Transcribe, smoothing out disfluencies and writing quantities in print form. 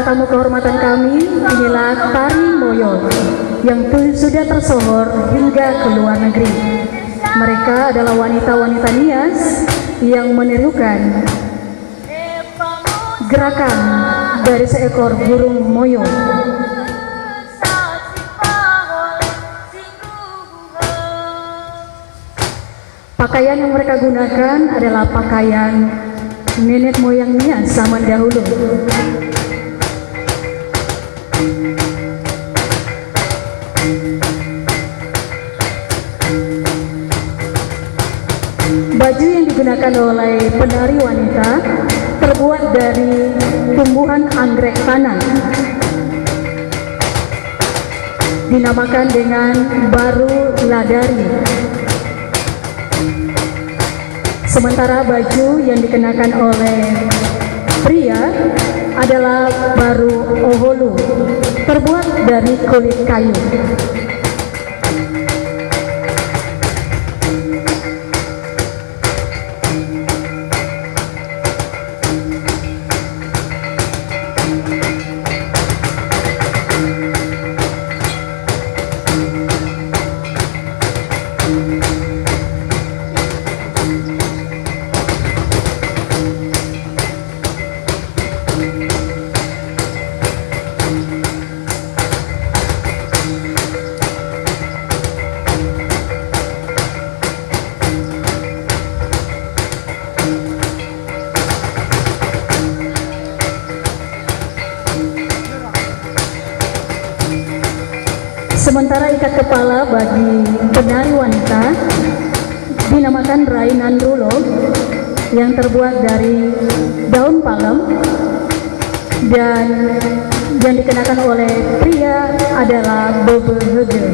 Para tamu kehormatan kami, inilah tari moyo yang sudah tersohor hingga ke luar negeri. Mereka adalah wanita-wanita Nias yang menirukan gerakan dari seekor burung moyo. Pakaian yang mereka gunakan adalah pakaian nenek moyang Nias zaman dahulu. Baju yang digunakan oleh penari wanita terbuat dari tumbuhan anggrek tanah, dinamakan dengan baru ladari. Sementara baju yang dikenakan oleh pria adalah baru oholu, terbuat dari kulit kayu. Sementara ikat kepala bagi penari wanita dinamakan rainan rulo yang terbuat dari daun palem, dan yang dikenakan oleh pria adalah bebehege.